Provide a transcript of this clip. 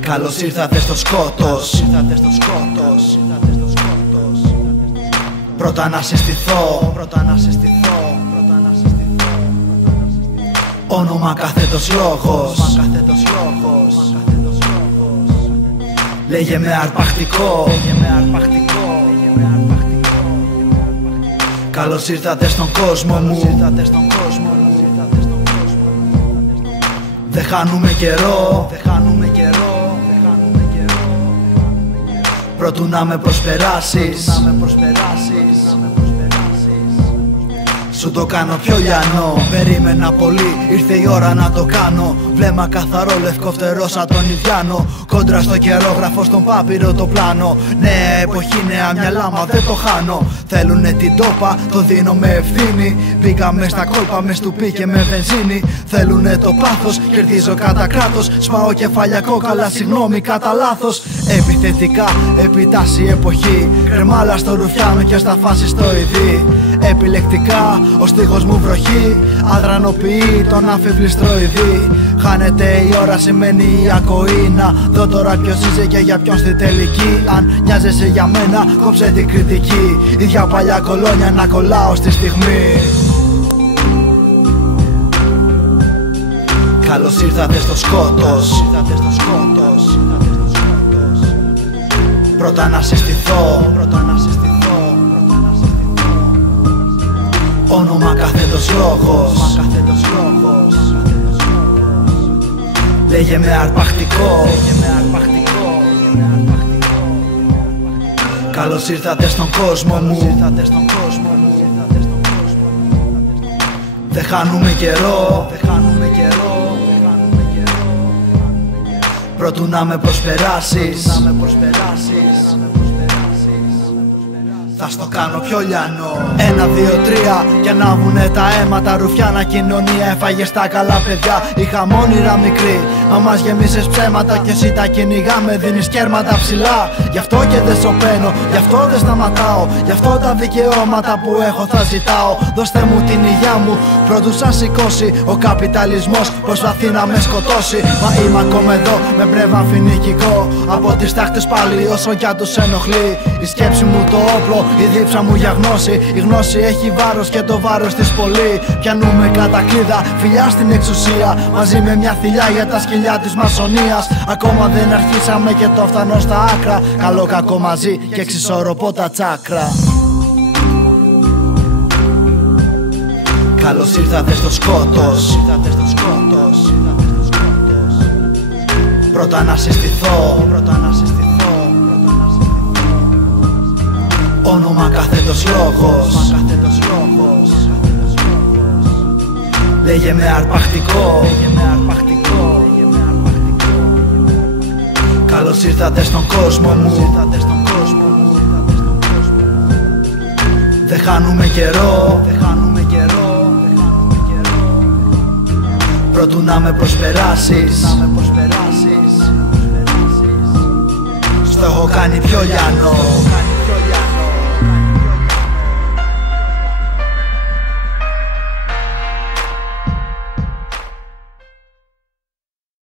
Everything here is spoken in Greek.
Καλώς ήρθατε στο σκότος. Πρώτα να συστηθώ. Όνομα κάθετος λόγος. Λέγε με αρπακτικό. Καλώς ήρθατε στον κόσμο μου. Δεν χάνουμε καιρό. Προτού να με προσπεράσεις, σου το κάνω πιο λιανό. Περίμενα πολύ, ήρθε η ώρα να το κάνω. Βλέμμα καθαρό, λευκό φτερό σαν τον Ιδιάνο. Κόντρα στο καιρόγραφο, στον πάπυρο το πλάνο. Νέα εποχή, νέα μυαλά, μα δεν το χάνω. Θέλουνε την τόπα, το δίνω με ευθύνη. Μπήκα μες στα κόλπα, με στουπί και με βενζίνη. Θέλουνε το πάθος, κερδίζω κατά κράτος. Σπάω κεφάλια κόκαλα, συγγνώμη κατά λάθος. Επιθετικά, επιτάσσει εποχή. Κρεμάλα στο ρουφιάνο και στα φασιστοειδή. Επιλεκτικά, ο στίχος μου βροχή. Αδρανοποιεί τον αμφιβληστροειδή. Χάνεται η ώρα, σημαίνει η ακοή. Να δω τώρα ποιος είσαι και για ποιον στη τελική. Αν νοιάζεσαι για μένα, κόψε την κριτική. Ίδια παλιά κολόνια να κολλάω στη στιγμή. Καλώς ήρθατε στο σκότος. Πρώτα να συστηθώ. Όνομα κάθετος λόγος. Λέγε με αρπακτικό. Καλώς ήρθατε στον κόσμο μου. Δεν χάνουμε καιρό. Προτού να με προσπεράσεις, θα στο κάνω πιο λιανό. 1, 2, 3 και ανάβουνε τα αίματα. Ρουφιάνα κοινωνία, έφαγες τα καλά παιδιά. Είχα μόνιρα μικρή, μα μας γεμίσες ψέματα. Κι εσύ τα κυνηγάμε, δίνεις κέρματα ψηλά. Γι' αυτό και δεν σωπαίνω, γι' αυτό δεν σταματάω. Γι' αυτό τα δικαιώματα που έχω θα ζητάω. Δώστε μου την υγειά μου, πρώτου σας σηκώσει. Ο καπιταλισμός προσπαθεί να με σκοτώσει. Μα είμαι ακόμα εδώ, με πνεύμα φοινικικό. Από τις τάχτες πάλι όσο κι αν τους ενοχλεί. Η σκέψη μου το όπλο, η δίψα μου για γνώση. Η γνώση έχει βάρος και το βάρος της πολύ. Πιανούμε κατακλείδα, φιλιά στην εξουσία. Μαζί με μια θηλιά για τα σκυλιά της μασονίας. Ακόμα δεν αρχίσαμε και το φτάνω στα άκρα. Καλό κακό μαζί και εξισορροπώ τα τσάκρα. Καλώς ήρθατε στο σκότος. Πρώτα να συστηθώ. Όνομα κάθετος λόγος. Λέγε με αρπακτικό. Καλώς ήρθατε στον κόσμο μου. Δεν χάνουμε καιρό. Προτού να με προσπεράσεις, στο έχω κάνει πιο λιανό.